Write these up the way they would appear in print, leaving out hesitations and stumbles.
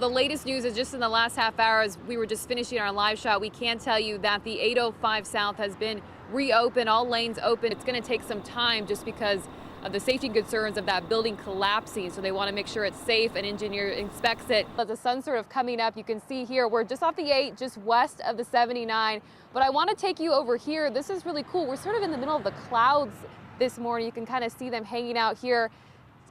The latest news is just in the last half hour, as we were just finishing our live shot, we can tell you that the 805 South has been reopened, all lanes open. It's going to take some time just because of the safety concerns of that building collapsing. So they want to make sure it's safe, and engineer inspects it. As the sun's sort of coming up, you can see here, we're just off the 8, just west of the 79. But I want to take you over here. This is really cool. We're sort of in the middle of the clouds this morning. You can kind of see them hanging out here,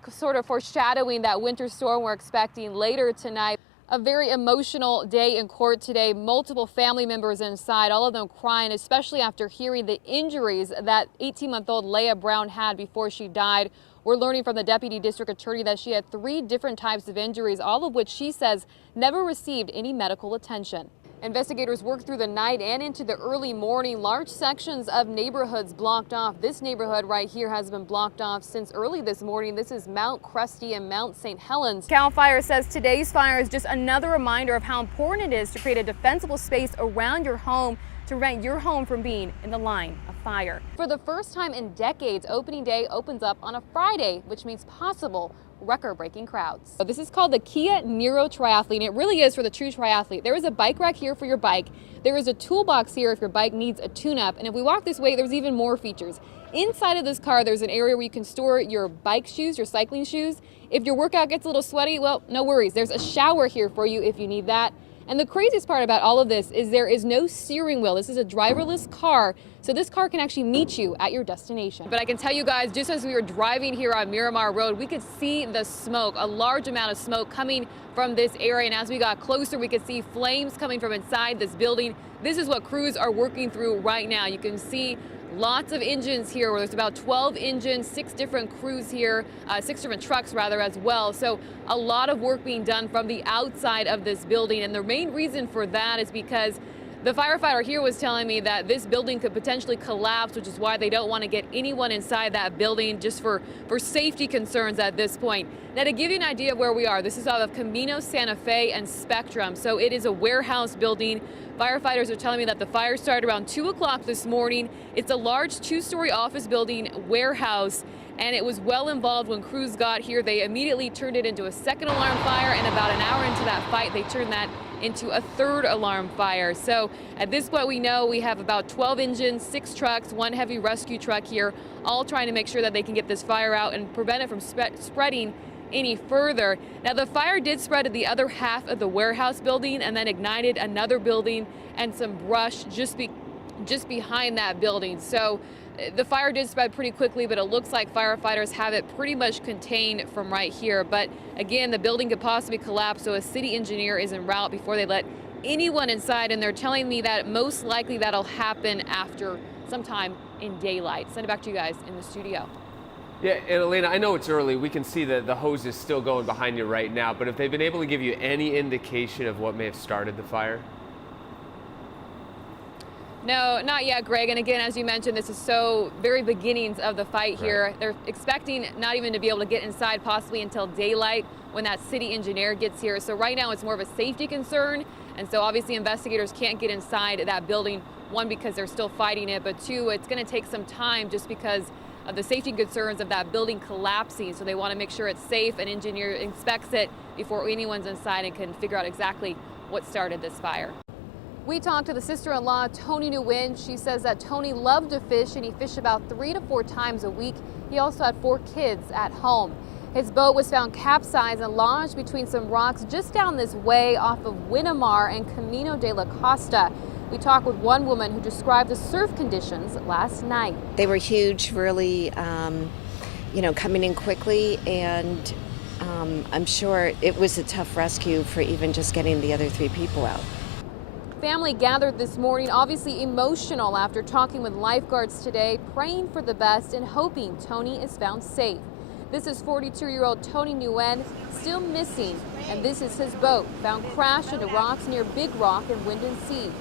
sort of foreshadowing that winter storm we're expecting later tonight. A very emotional day in court today. Multiple family members inside, all of them crying, especially after hearing the injuries that 18-month-old Leah Brown had before she died. We're learning from the deputy district attorney that she had 3 different types of injuries, all of which she says never received any medical attention. Investigators worked through the night and into the early morning. Large sections of neighborhoods blocked off. This neighborhood right here has been blocked off since early this morning. This is Mount Crusty and Mount St. Helens. CAL FIRE says today's fire is just another reminder of how important it is to create a defensible space around your home to prevent your home from being in the line of fire. For the first time in decades, opening day opens up on a Friday, which means possible record-breaking crowds. So this is called the Kia Niro Triathlete. It really is for the true triathlete. There is a bike rack here for your bike. There is a toolbox here if your bike needs a tune-up. And if we walk this way, there's even more features. Inside of this car, there's an area where you can store your bike shoes, your cycling shoes. If your workout gets a little sweaty, well, no worries. There's a shower here for you if you need that. And the craziest part about all of this is there is no steering wheel. This is a driverless car, so this car can actually meet you at your destination. But I can tell you guys, just as we were driving here on Miramar Road, we could see the smoke, a large amount of smoke coming from this area. And as we got closer, we could see flames coming from inside this building. This is what crews are working through right now. You can see lots of engines here, where there's about 12 engines, 6 different crews here, 6 different trucks rather as well. So a lot of work being done from the outside of this building. And the main reason for that is because the firefighter here was telling me that this building could potentially collapse, which is why they don't want to get anyone inside that building, just for safety concerns at this point. Now, to give you an idea of where we are, this is out of Camino Santa Fe and Spectrum. So it is a warehouse building. Firefighters are telling me that the fire started around 2 o'clock this morning. It's a large 2-story office building warehouse, and it was well involved when crews got here. They immediately turned it into a 2nd alarm fire, and about an hour into that fight, they turned that into a 3rd alarm fire. So at this point, we know we have about 12 engines, 6 trucks, 1 heavy rescue truck here, all trying to make sure that they can get this fire out and prevent it from spreading any further. Now, the fire did spread to the other half of the warehouse building and then ignited another building and some brush just behind that building. So the fire did spread pretty quickly, but it looks like firefighters have it pretty much contained from right here. But again, the building could possibly collapse, so a city engineer is en route before they let anyone inside, and they're telling me that most likely that'll happen after sometime in daylight. Send it back to you guys in the studio. Yeah, and Elena, I know it's early. We can see that the hose is still going behind you right now, but if they've been able to give you any indication of what may have started the fire? No, not yet, Greg. And again, as you mentioned, this is so very beginnings of the fight here. Right. They're expecting not even to be able to get inside possibly until daylight when that city engineer gets here. So right now it's more of a safety concern. And so obviously investigators can't get inside that building, 1, because they're still fighting it, but 2, it's going to take some time just because of the safety concerns of that building collapsing. So they want to make sure it's safe, and engineer inspects it before anyone's inside and can figure out exactly what started this fire. We talked to the sister-in-law, Tony Nguyen. She says that Tony loved to fish, and he fished about 3 to 4 times a week. He also had 4 kids at home. His boat was found capsized and lodged between some rocks just down this way off of Winnemar and Camino de la Costa. We talked with one woman who described the surf conditions last night. They were huge, really, coming in quickly, and I'm sure it was a tough rescue for even just getting the other 3 people out. Family gathered this morning, obviously emotional after talking with lifeguards today, praying for the best and hoping Tony is found safe. This is 42-year-old Tony Nguyen, still missing, and this is his boat, found crashed into rocks near Big Rock in Wind and Sea.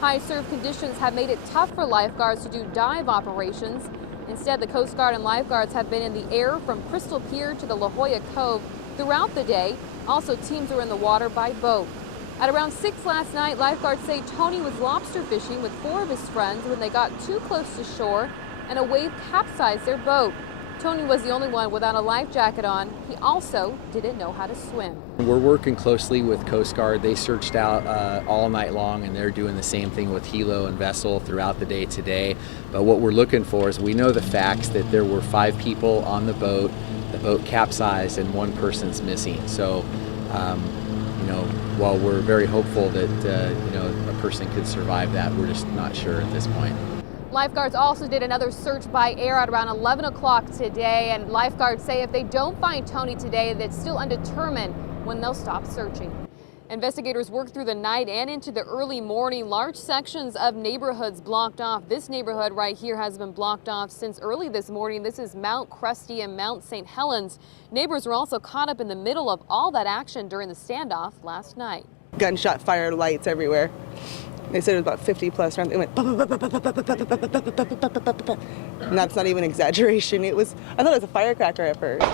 High surf conditions have made it tough for lifeguards to do dive operations. Instead, the Coast Guard and lifeguards have been in the air from Crystal Pier to the La Jolla Cove throughout the day. Also, teams are in the water by boat. At around 6 last night, lifeguards say Tony was lobster fishing with 4 of his friends when they got too close to shore and a wave capsized their boat. Tony was the only one without a life jacket on. He also didn't know how to swim. We're working closely with Coast Guard. They searched out all night long, and they're doing the same thing with helo and vessel throughout the day today. But what we're looking for is, we know the facts that there were 5 people on the boat capsized, and 1 person's missing. So, while we're very hopeful that a person could survive that, we're just not sure at this point. Lifeguards also did another search by air at around 11 o'clock today, and lifeguards say if they don't find Tony today, that's still undetermined when they'll stop searching. Investigators worked through the night and into the early morning. Large sections of neighborhoods blocked off. This neighborhood right here has been blocked off since early this morning. This is Mount Crusty and Mount St. Helens. Neighbors were also caught up in the middle of all that action during the standoff last night. Gunshot fire, lights everywhere. They said it was about 50 plus rounds. It went, and that's not even exaggeration. I thought it was a firecracker at first.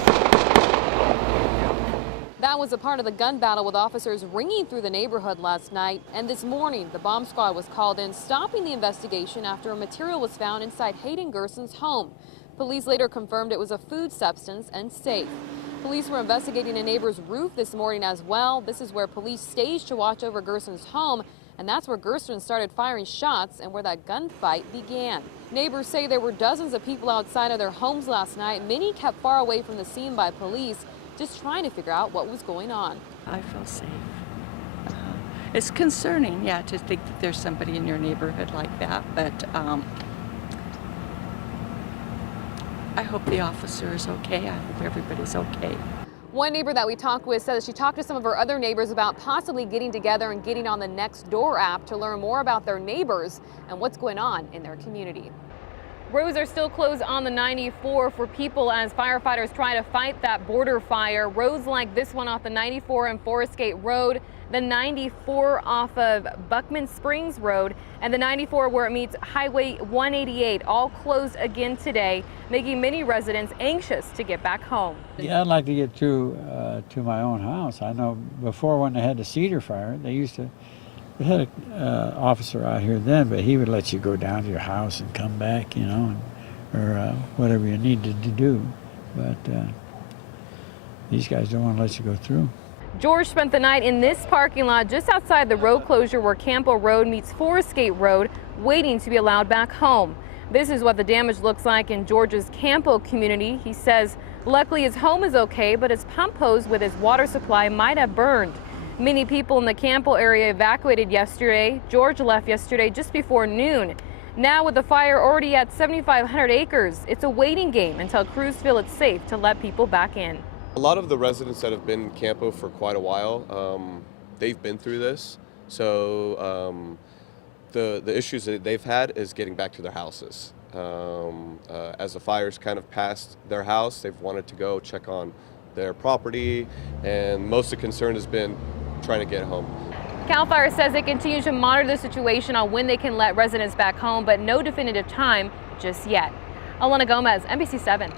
That was a part of the gun battle, with officers ringing through the neighborhood last night. And this morning, the bomb squad was called in, stopping the investigation after a material was found inside Hayden Gerson's home. Police later confirmed it was a food substance and safe. Police were investigating a neighbor's roof this morning as well. This is where police staged to watch over Gerson's home, and that's where Gerson started firing shots and where that gunfight began. Neighbors say there were dozens of people outside of their homes last night. Many kept far away from the scene by police, just trying to figure out what was going on. I feel safe. It's concerning, yeah, to think that there's somebody in your neighborhood like that, but I hope the officer is okay. I hope everybody's okay. One neighbor that we talked with said that she talked to some of her other neighbors about possibly getting together and getting on the Nextdoor app to learn more about their neighbors and what's going on in their community. Roads are still closed on the 94 for people as firefighters try to fight that border fire. Roads like this one off the 94 and Forest Gate Road, the 94 off of Buckman Springs Road, and the 94 where it meets Highway 188, all closed again today, making many residents anxious to get back home. Yeah, I'd like to get through to my own house. I know before, when they had the cedar fire, they had an officer out here then, but he would let you go down to your house and come back, or whatever you needed to do. But these guys don't want to let you go through. George spent the night in this parking lot just outside the road closure where Campo Road meets Forest Gate Road, waiting to be allowed back home. This is what the damage looks like in George's Campo community. He says luckily his home is okay, but his pump hose with his water supply might have burned. Many people in the Campo area evacuated yesterday. George left yesterday just before noon. Now, with the fire already at 7,500 acres, it's a waiting game until crews feel it's safe to let people back in. A lot of the residents that have been in Campo for quite a while, they've been through this. So the issues that they've had is getting back to their houses. As the fires kind of passed their house, they've wanted to go check on their property, and most of the concern has been trying to get home. CAL FIRE says they continue to monitor the situation on when they can let residents back home, but no definitive time just yet. Elena Gomez, NBC 7.